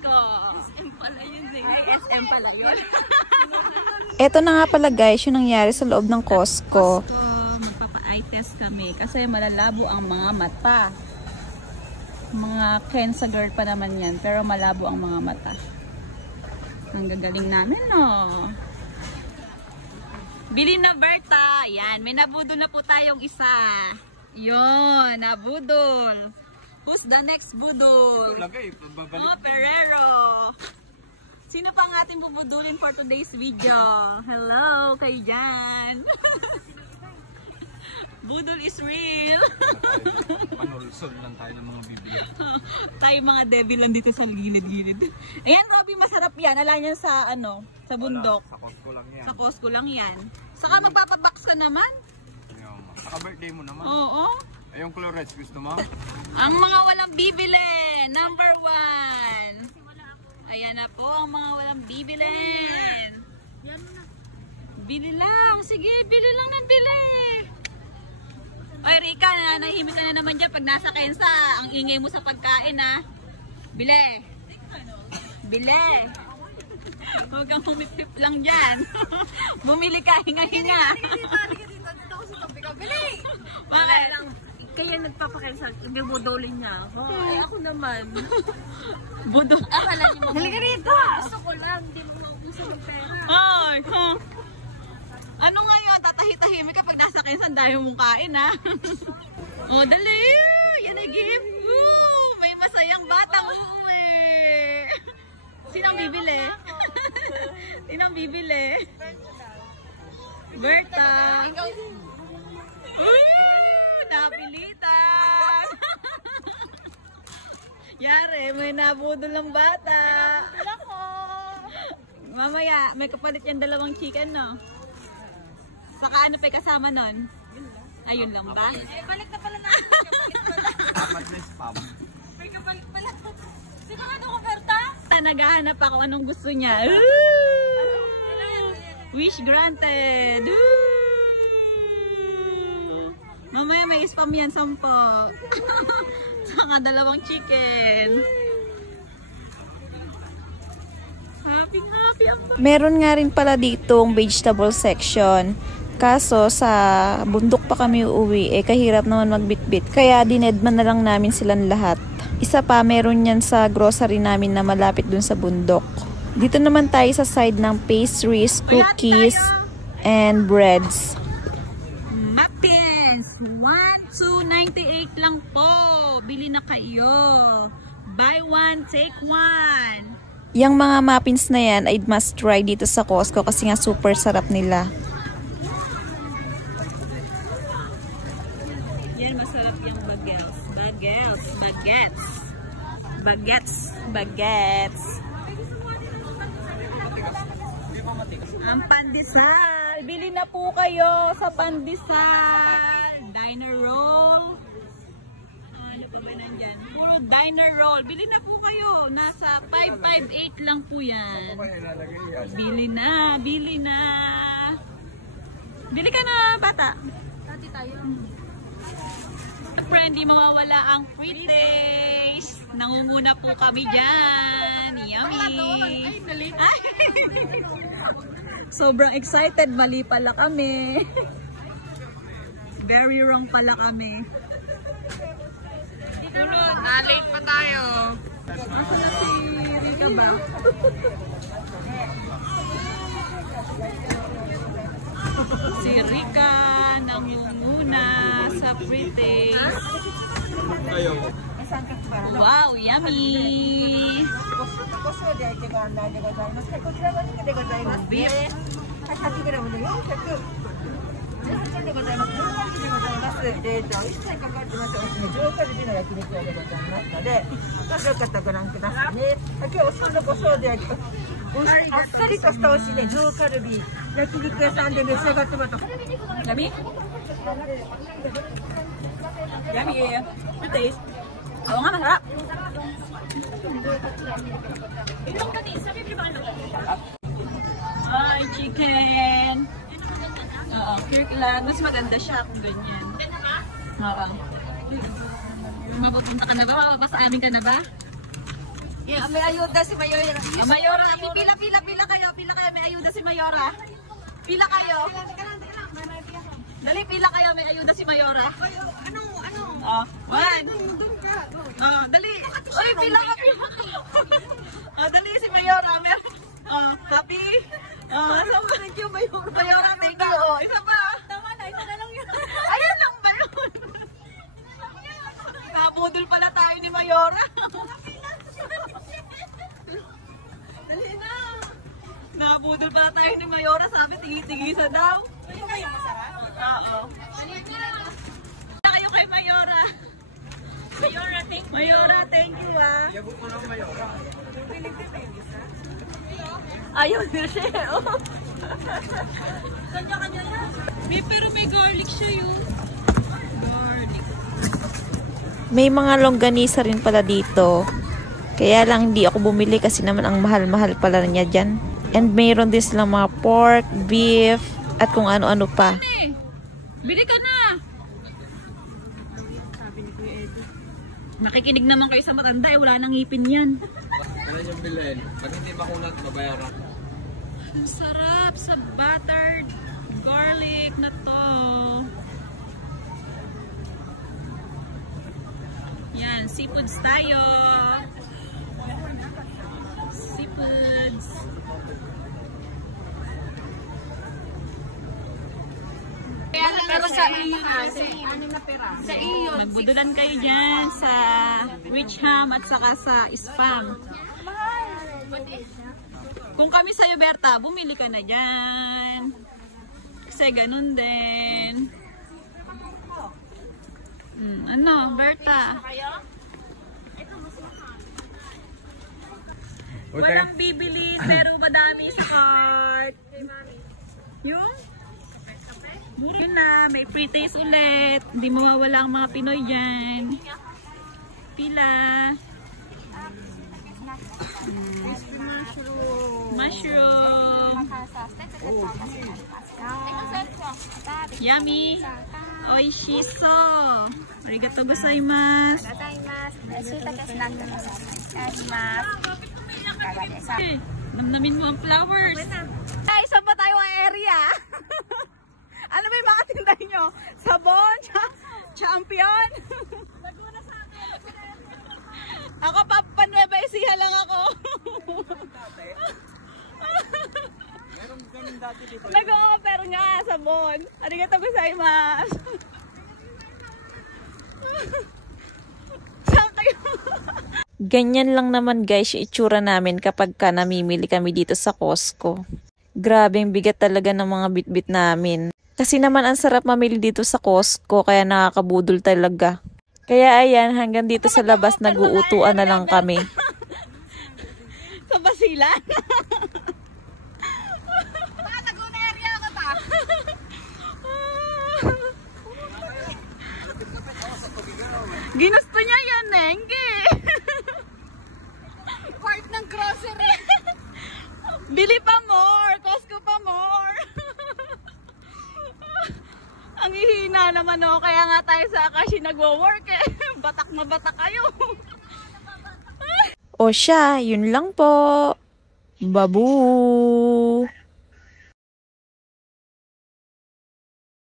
Costco. SM pala yun eh. Ay, SM pala yun. Eto na nga pala guys, yung nangyari sa loob ng Costco. Magpapa-eye test kami kasi malalabo ang mga mata. Mga Kensa girl pa naman yan, pero malabo ang mga mata. Ang gagaling namin, no? Bili na, Berta. Yan, may nabudol na po tayong isa. Yon, nabudol. Who's the next budol? Oh, Ferrero. Sino pa ang ating bubudulin for today's video? Hello, kayo dyan. Budol is real. Panulsol lang tayo ng mga bibili. Tayo mga devil lang dito sa gilid-gilid. Ayan, Robby, masarap yan. Alam niyan sa ano, sa bundok. Sa Costco lang yan. Sa Costco lang yan. Saka magpapabox ka naman. Saka-birthday mo naman. Oo. Ay, yung Clorets, gusto mo? Ang mga walang bibili, number 1. Ayan na po ang mga walang bibili. Bili lang. Sige, bili lang ng bili. Oy, Rika, nanahimik ka na naman dyan pag nasa Kensa. Ang ingay mo sa pagkain, ha? Bili. Bili. Huwag kang humip-hip lang dyan. Bumili ka, hinga-hinga. Bili! Bakit? Kaya nagpapakensa, bubudolin niya ako. Ay, ako naman. Budol. Akala niyo mga... Halika rito! Gusto ko lang, hindi mo maubusan ng pera. Ay, huh? Ano nga yan? Tatahi-tahimik ka pag nasa Kensa, dahil mong kain, ha? Oh, dali! Yan ay gift! Woo! May masayang batang uwi! Sinong bibili? Sinong bibili? Berta! Nabilitan! Yari, may nabudol ng bata. Mamaya, may kapalit yan 2 chicken, no? Saka ano pa kasama nun? Ayun lang ba? Eh, balik na pala na. May kapalit pala. Sino nga doon, Berta? Naghahanap ako anong gusto niya. Wish granted! Mamaya may spam yan, 10. Saka 2 chicken. Happy ang Meron nga rin pala ditong vegetable section. Kaso sa bundok pa kami uuwi, kahirap naman magbitbit. Kaya dinedman na lang namin silang lahat. Isa pa, meron yan sa grocery namin na malapit dun sa bundok. Dito naman tayo sa side ng pastries, cookies, and breads. Muffins! 1,298 lang po. Bili na kayo. Buy one, take one. Yang mga muffins na yan ay must try dito sa Costco kasi nga super sarap nila. Yan, masarap yung bagels. Bagets. Ang pandesal. Bili na po kayo sa pandesal. Diner roll. Ano pa ba nandyan? Puro diner roll. Bili na po kayo. Nasa 558 lang po yan. Bili na. Bili ka na, bata. Dati tayo. Friend, di mawawala ang free taste. Nangunguna po kami dyan. Yummy! Ay! Sobrang excited. Mali pala kami. Very wrong pala kami. Na-late pa tayo. Asa na si Rika ba? Si Rika nangunguna sa free taste. Wow, yummy! Beef. あっさりとした美味しいね、上カルビ、焼肉屋さんで召し上がってもらった。Yummy? Yummy! Good taste. Oo nga, masarap. Ay, chicken! Oo, kirkland. Mas maganda siya kung ganyan. Oo. Mapupunta ka na ba? Mapapasa amin ka na ba? Yeah, may ayuda si Mayora. Mayora, pila kayo, may ayuda si Mayora. Pila kayo. Dali, pila kayo, may ayuda si Mayora. Ano? Oh, one. Oh, dali. Uy, pila ka. Oh, dali si Mayora. Oh, happy. Oh, thank you, Mayora. Mayora, thank you. Oh, isa pa. Tama na, isa na lang yun. Ayan lang ba yun? Nabudol pala tayo ni Mayora. Dali na. Nabudol pala tayo ni Mayora. Sabi, tingi-tigisa daw. Ito kayo masarap? Oo. Kayo kay Mayora. Mayora, thank you ah. Yabot mo lang Mayora. Ayaw na siya. Oh. Kanya-kanya na. Pero may garlic siya yun. Garlic. May mga longganisa rin pala dito. Kaya lang hindi ako bumili kasi naman ang mahal-mahal pala niya dyan. And mayroon din silang mga pork, beef, at kung ano-ano pa. Bili ka na! Nakikinig naman kayo sa matanda eh, wala nang ngipin yan. Ano yung bilhin? Pag hindi makunat, mabayaran. Ang sarap sa buttered garlic na to. Yan, seafoods tayo. Seafoods. Pero sa iyo, magbudulan kayo dyan sa Rich Ham at saka sa Spam. Kung kami sa'yo, Berta, bumili ka na dyan. Kasi ganun din. Ano, Berta? Walang bibili, pero madami sa cart. Yung? Yun na, may free taste ulit. Hindi mawawala ang mga Pinoy dyan. Pila. Mushroom. Yummy. Oishiso. Arigatou gozaimasu. Namnamin mo ang flowers. Ay, saan pa tayo ang area? Ano ba yung mga tinday nyo? Sabon? Champion? Ako pa, Nueva Ecija lang ako. Nag-o-offer nga, sabon. Arigatou gozaimasu. Saan kayo? Ganyan lang naman guys yung itsura namin kapag ka namimili kami dito sa Costco. Grabe ang bigat talaga ng mga bitbit namin. Kasi naman ang sarap mamili dito sa Costco kaya nakakabudol talaga. Kaya ayan, hanggang dito sa labas nag-uutuan na lang kami. Sa Basilan? Laguna area ka ta? Ginusto niya yan, Nengge. Part ng grocery. Bili pa more. Costco pa more. Ang hihina naman oh. Kaya nga tayo sa Akashi nagwo-work eh. Batak na batak kayo. O siya, yun lang po. Babu!